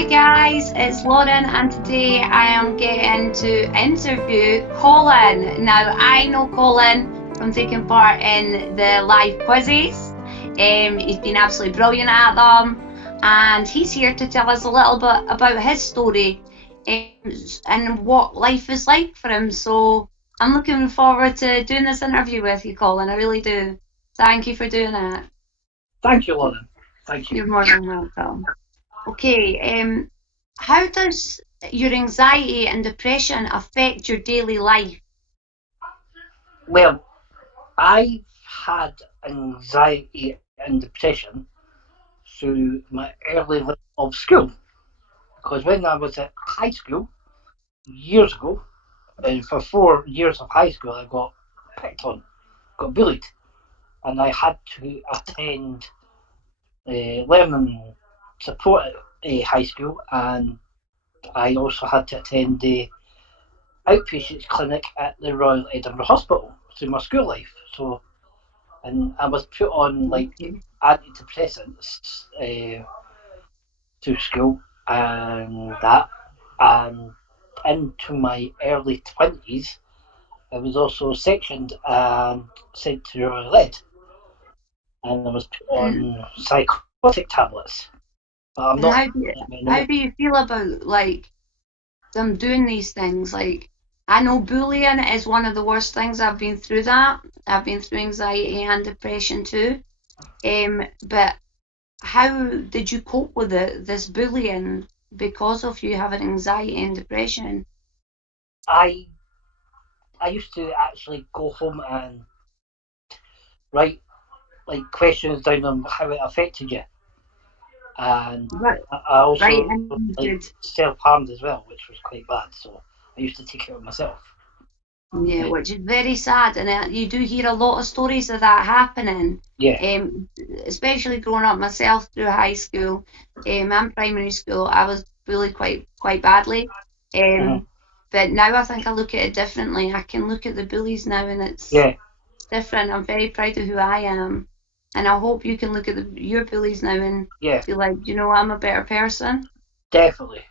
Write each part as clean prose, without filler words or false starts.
Hi guys, it's Lauren and today I am getting to interview Colin. Now I know Colin from taking part in the live quizzes. He's been absolutely brilliant at them and he's here to tell us a little bit about his story and what life is like for him. So I'm looking forward to doing this interview with you, Colin. I really do. Thank you for doing it. Thank you, Lauren. Thank You're you. more than welcome. Okay, how does your anxiety and depression affect your daily life? Well, I've had anxiety and depression through my early life of school. Because when I was at high school, years ago, and for 4 years of high school, I got picked on, got bullied, and I had to attend learning support at high school, and I also had to attend the outpatients clinic at the Royal Edinburgh Hospital through my school life. So, and I was put on like antidepressants through school and that, and into my early 20s, I was also sectioned and sent to Royal Ed, and I was put And, on psychotic tablets. But I'm and not how do you feel about like them doing these things? Like I know bullying is one of the worst things. I've been through that. I've been through anxiety and depression too. But how did you cope with this bullying because of you having anxiety and depression? I I used to actually go home and write like questions down on how it affected you, and Right, I right, also and you like did. self harmed as well, which was quite bad. So I used to take it on myself. Yeah, Uh, which is very sad, and you do hear a lot of stories of that happening. yeah. Um, Especially growing up myself through high school, and primary school, I was bullied quite badly. Mhm. But now I think I look at it differently. I can look at the bullies now, and it's Yeah. different. I'm very proud of who I am, and I hope you can look at your bullies now and Yeah. be like, you know, I'm a better person. Definitely.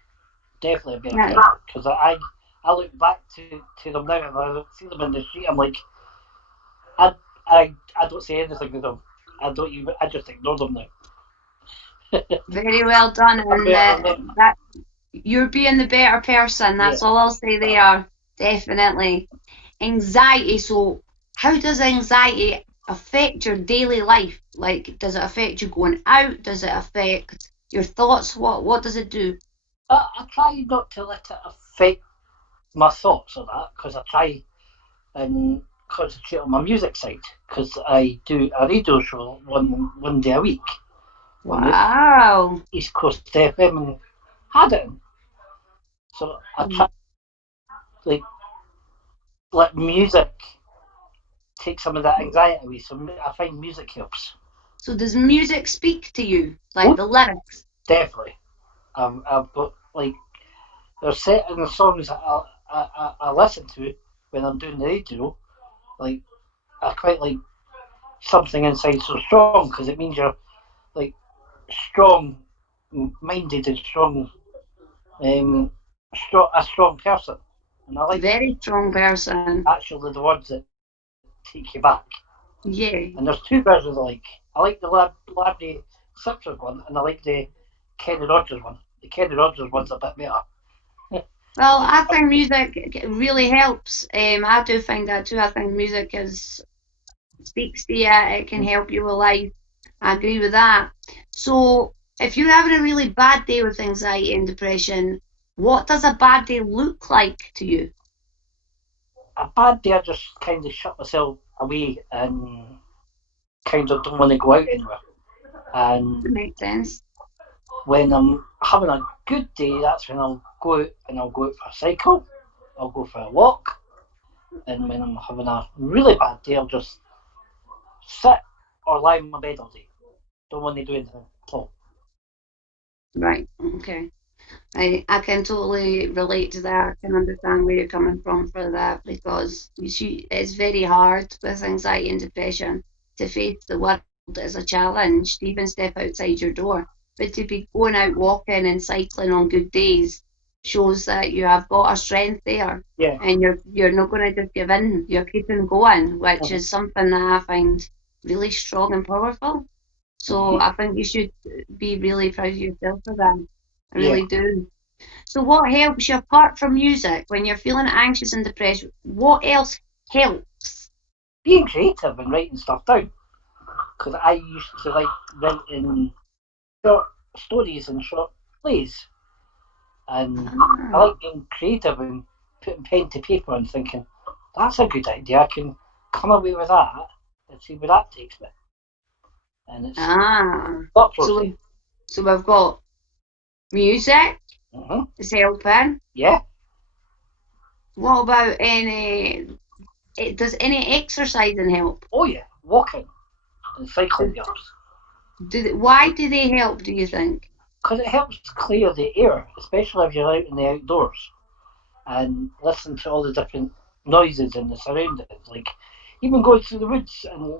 Definitely a better Yeah, person. Because I look back to them now and I don't see them in the street. I'm like, I I don't say anything to them. I don't even. I just ignore them now. very well done, I'm and better than them. that you're being the better person. Yeah. That's all I'll say there. Definitely. Anxiety. So, how does anxiety affect your daily life? Like, does it affect you going out? Does it affect your thoughts? What does it do? I try not to let it affect my thoughts or that because I try and concentrate on my music side because I do a radio show one day a week on the Wow. East Coast FM in Haddon. So I try like let music take some of that anxiety away. So I find music helps. So, does music speak to you? Like Oh, the lyrics? definitely. I've got like there's certain songs that I listen to when I'm doing the radio. Like I quite like something inside so strong because it means you're like strong minded and um, a strong person. And I like Very strong person. actually the ones that take you back. Yeah. And there's two versions I like. I like the Labrie Simpsons one, and I like the Kenny Rogers one. The Kenny Rogers one's a bit better. Well, I think music really helps. I do find that too. I think music is speaks to you. It can help you with life. I agree with that. So, if you're having a really bad day with anxiety and depression, what does a bad day look like to you? A bad day, I just kind of shut myself away and kind of don't want to go out anywhere. And That makes sense. when I'm having a good day, that's when I'll go out and I'll go out for a cycle, I'll go for a walk. And when I'm having a really bad day, I'll just sit or lie in my bed all day. Don't want to do anything at all. Right. Okay. I can totally relate to that. I can understand where you're coming from for that because you see, it's very hard with anxiety and depression to face the world as a challenge, to even step outside your door. but to be going out walking and cycling on good days shows that you have got a strength there, Yeah. and you're not going to just give in. You're keeping going, which is something that I find really strong and powerful. So I think you should be really proud of yourself for that. I really do. So what helps you apart from music when you're feeling anxious and depressed? What else helps? Being creative and writing stuff down. Because I used to like writing short stories and short plays. And I like being creative and putting pen to paper and thinking, that's a good idea. I can come away with that and see where that takes me. And it's thought process. So we've got music is helping. Yeah. What about does any exercising help? Oh yeah, walking and cycling helps. Why do they help, do you think? Because it helps clear the air, especially if you're out in the outdoors and listen to all the different noises in the surroundings. Like even going through the woods and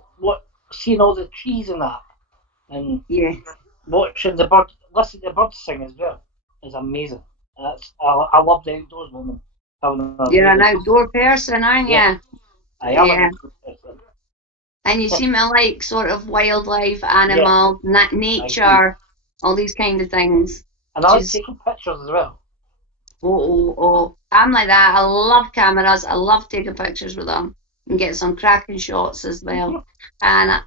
seeing all the trees and that, and watching the birds, listening to the birds sing as well is amazing. I love the outdoors woman. You're an outdoor person, aren't you? Yeah, I am an outdoor person. And you seem to like sort of wildlife, animals, nature, all these kind of things. And I like taking pictures as well. Oh. I'm like that. I love cameras. I love taking pictures with them and get some cracking shots as well. And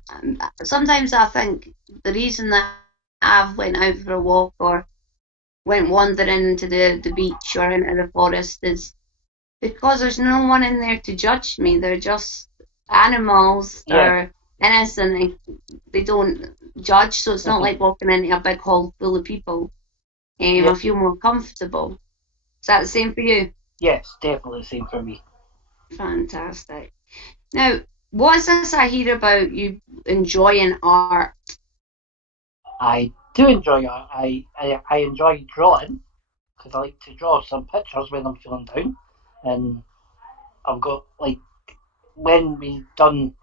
sometimes I think the reason that I've went out for a walk or went wandering into the beach or into the forest is because there's no one in there to judge me. They're just animals. They're innocent. They don't judge, so it's not like walking into a big hall full of people. I feel more comfortable. Is that the same for you? Yes, definitely the same for me. Fantastic. Now, what is this I hear about you enjoying art? I do enjoy art. I enjoy drawing because I like to draw some pictures when I'm feeling down. And I've got like when we done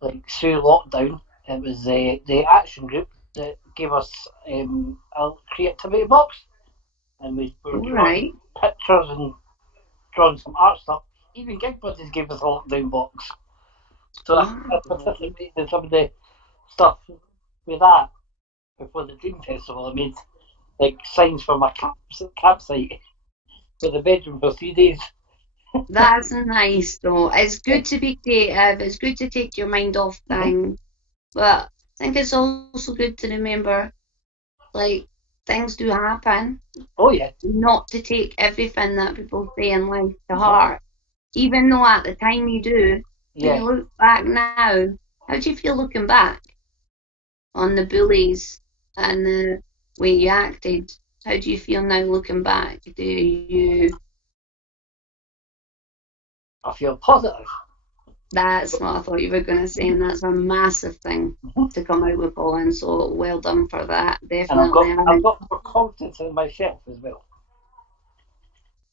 like through lockdown, it was the action group that gave us a creativity box, and we were drawing pictures and drawing some art stuff. Even Gig Buddies gave us a lockdown box, so I participated in some of the stuff with that before the Dream Festival. I made like signs for my campsite for the bedroom for 3 days. That's nice though. It's good to be creative. It's good to take your mind off things. But I think it's also good to remember, like, things do happen. Oh yeah. Not to take everything that people say in life to heart. Even though at the time you do. When you look back now, how do you feel looking back on the bullies and the way you acted? How do you feel now looking back? I feel positive. That's what I thought you were going to say, and that's a massive thing to come out with, Colin. So well done for that, definitely. And I've got more confidence in myself as well.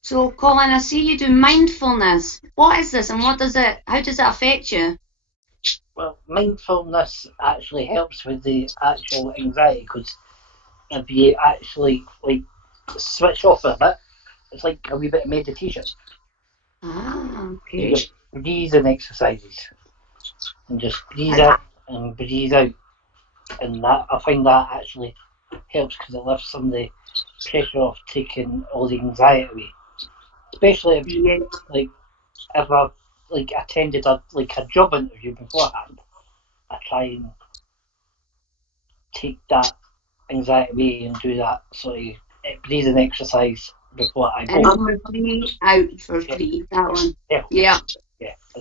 So, Colin, I see you do mindfulness. What is this, and how does it affect you? Well, mindfulness actually helps with the actual anxiety because if you actually like switch off a bit, it's like a wee bit of meditation. Okay. You get breathing exercises and just breathe in and breathe out, and that I find that actually helps because it lifts some of the pressure off, taking all the anxiety away. Especially if if I've like attended a job interview beforehand, I try and take that anxiety away and do that sort of breathing exercise before I go. In for 3, out for 3. That one. Yeah.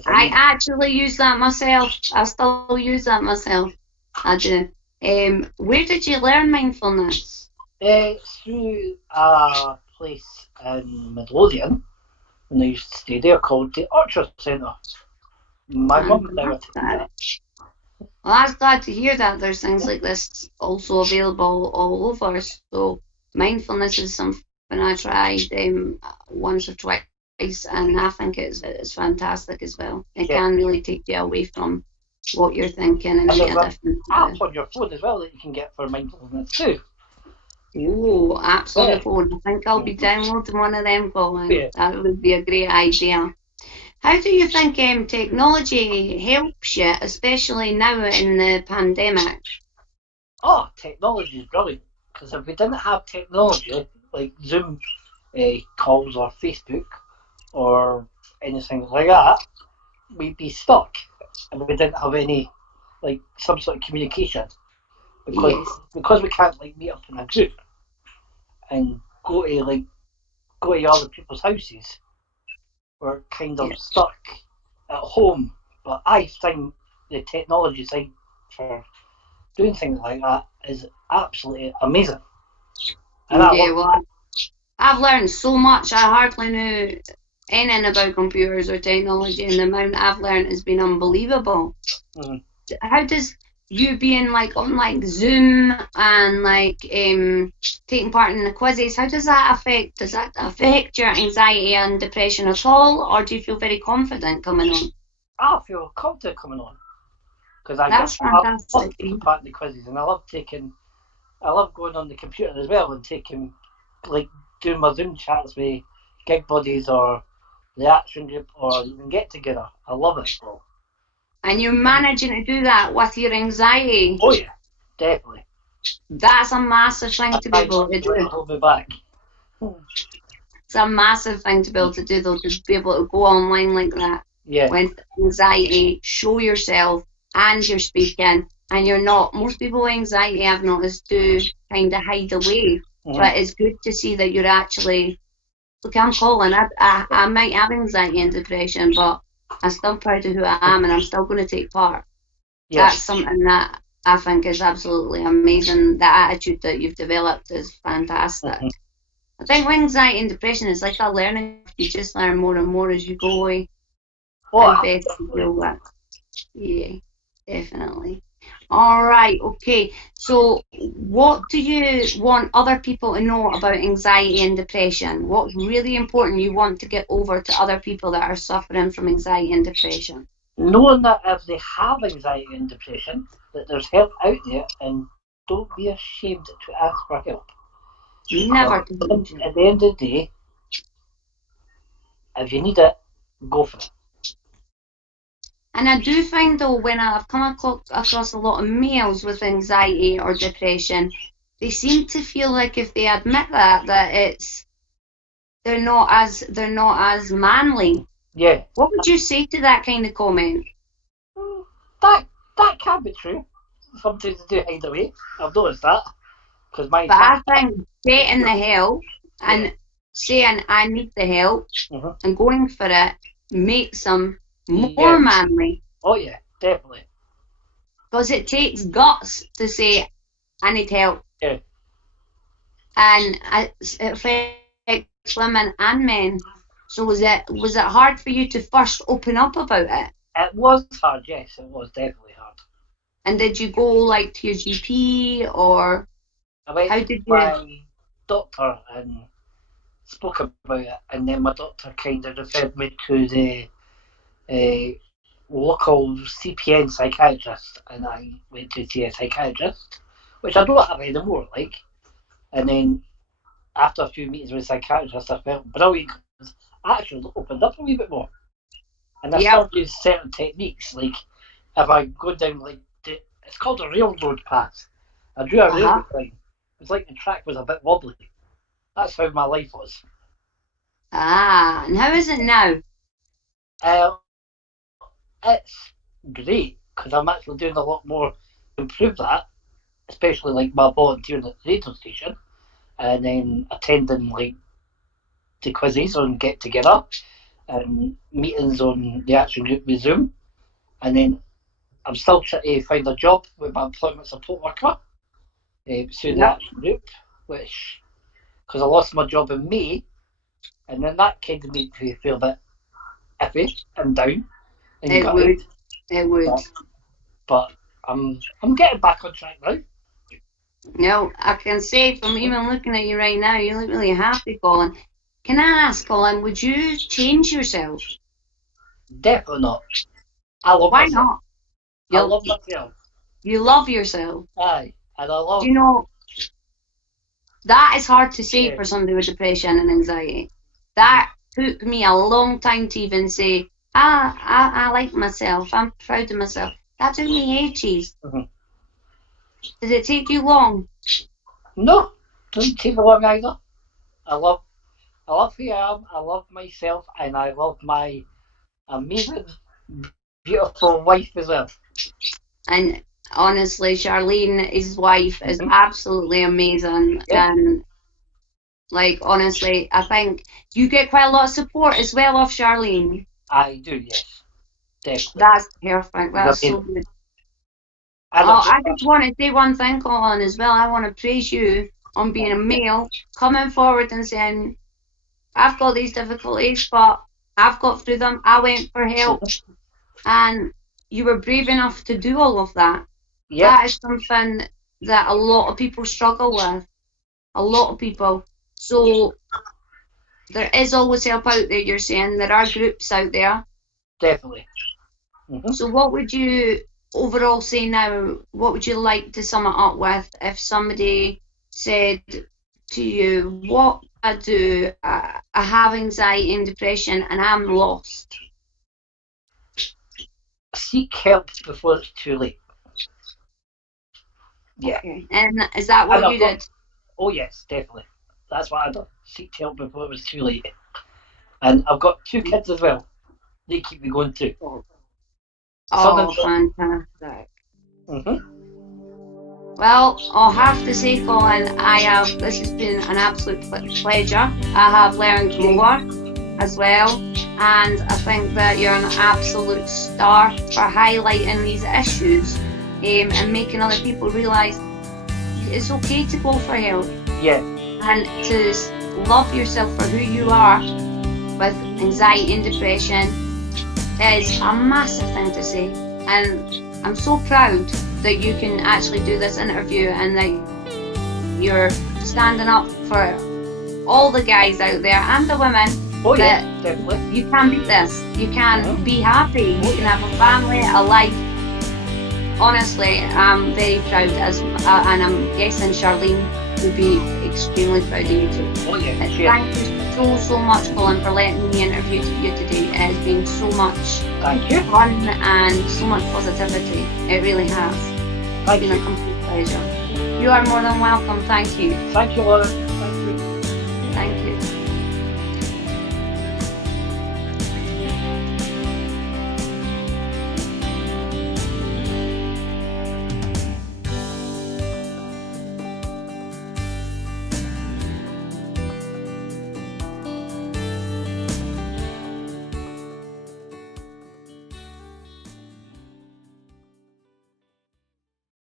I actually use that myself. I still use that myself. I do. Where did you learn mindfulness? Through a place in Midlothian, when I used to stay there, called the Orchard Centre. My mum now attended that. Well, I was glad to hear that there's things like this also available all over. So mindfulness is something I tried once or twice, and I think it's fantastic as well. It can really take you away from what you're thinking and get a different app on your phone as well that you can get for mindfulness too. Oh, Yeah, absolutely. I think I'll be downloading one of them, Colin. yeah. That would be a great idea. How do you think technology helps you, especially now in the pandemic? Oh, technology is brilliant. Because if we didn't have technology like Zoom calls or Facebook or anything like that, we'd be stuck and we didn't have any like some sort of communication because Yes. because we can't like meet up in a group and go to other people's houses. We're kind of Yeah. stuck at home. But I think the technology side for doing things like that is absolutely amazing, and I Yeah, love well, I've learned so much. I hardly knew anything about computers or technology, and the amount I've learned has been unbelievable. it. Mm. How does you being like on like Zoom and taking part in the quizzes, how does that affect your anxiety and depression at all, or do you feel very confident coming on? I feel confident coming on because That's I love fantastic. taking part in the quizzes and I love going on the computer as well and taking like doing my Zoom chats with gig buddies or the action group or even get together. I love it, bro. And you're managing to do that with your anxiety. Oh yeah, definitely. That's a massive thing I to be try able not to to let it do. hold me back. It's a massive thing to be able to do, though, to be able to go online like that Yeah. with anxiety, show yourself, and you're speaking, and you're not. Most people with anxiety, I've noticed, do kind of hide away, Mm-hmm. but it's good to see that you're actually. Look, I'm Colin. I might have anxiety and depression, but I'm still proud of who I am, and I'm still going to take part. That's Yes. something that I think is absolutely amazing. The attitude that you've developed is fantastic. Mm-hmm. I think with anxiety and depression, it's like a learning. You just learn more and more as you go away. How Oh, best to definitely. deal with. Yeah, definitely. All right, okay. So, what do you want other people to know about anxiety and depression? What's really important you want to get over to other people that are suffering from anxiety and depression? Knowing that if they have anxiety and depression, that there's help out there and don't be ashamed to ask for help. Never to At the end of the day, if you need it, go for it. And I do find though when I've come across a lot of males with anxiety or depression, they seem to feel like if they admit that it's they're not as manly. Yeah. What would you say to that kind of comment? Mm, That that can be true. Sometimes they do hide away. I've noticed that because my But my I think getting the help yeah. and saying I need the help Mm-hmm. and going for it makes them more Yeah. manly Oh yeah, definitely. because it takes guts to say I need help, Yeah. and it affects women and men. So was it hard for you to first open up about it? It was hard. Yes, it was definitely hard. And did you go like to your GP or I went how to did you? my doctor and spoke about it, and then my doctor kind of referred me to the uh, local CPN psychiatrist, and I went to see a psychiatrist, which I don't have anymore. Like, and then after a few meetings with a psychiatrist, I felt brilliant because I actually opened up a wee bit more, and I Yep. started using certain techniques. Like, if I go down it's called a railroad path. I drew a Uh-huh. railroad line. It's like the track was a bit wobbly. That's how my life was. Ah, and how is it now? Uh, it's great because I'm actually doing a lot more to improve that, especially like my volunteering at the radio station and then attending like the quizzes on Get Together and meetings on the action group with Zoom. And then I'm still trying to find a job with my employment support worker through the Yep. action group, which because I lost my job in May, and then that kind of made me feel a bit iffy and down and It gutted. would. It would. But, but I'm getting back on track now. No, I can say from even looking at you right now, you look really happy, Colin. Can I ask, Colin, would you change yourself? Definitely not. I love Why myself. not? I You love myself. you love yourself. Aye, and I Do love you know? That is hard to say Yeah. for somebody with depression and anxiety. That took me a long time to even say, I like myself, I'm proud of myself. That took me ages. Mhm. Did it take you long? No, doesn't take me long either. I love who I am. I love myself, and I love my amazing, beautiful wife as well. And honestly, Charlene, his wife, is Mhm. absolutely amazing. Yeah. And like, honestly, I think you get quite a lot of support as well off Charlene. I do, yes, definitely. That's perfect. She's That's so amazing. good. And Oh, I've got I just want to say one thing, Colin, as well. I want to praise you on being a male, coming forward and saying, I've got these difficulties, but I've got through them. I went for help, and you were brave enough to do all of that. yeah, That is something that a lot of people struggle with. A lot of people. So there is always help out there, you're saying. There are groups out there. definitely. Mhm. So what would you overall say now? What would you like to sum it up with if somebody said to you, what do I do? I have anxiety and depression and I'm lost. Seek help before it's too late. Yeah. Okay. And is that And what I've you got, did? oh yes, definitely. That's what I done. Seek help before it was too late. And I've got 2 kids as well. They keep me going too. Son and Oh, daughter. fantastic. Mhm. Well, I'll have to say, Colin, this has been an absolute pleasure. I have learned more as well, and I think that you're an absolute star for highlighting these issues and making other people realise it's okay to go for help Yeah, and to love yourself for who you are with anxiety and depression is a massive thing to say. And I'm so proud that you can actually do this interview and that you're standing up for all the guys out there and the women. oh yeah, that definitely. you can beat this. You can be happy. You can have a family, a life. Honestly, I'm very proud, and I'm guessing Charlene would be extremely proud of you too. Oh yeah, Thank you so much, Colin, for letting me interview you today. It has been so much thank you. fun and so much positivity. It really has. It's Thank been a you. complete pleasure. You are more than welcome. Thank you. Thank you, Lauren. Thank you. Thank you.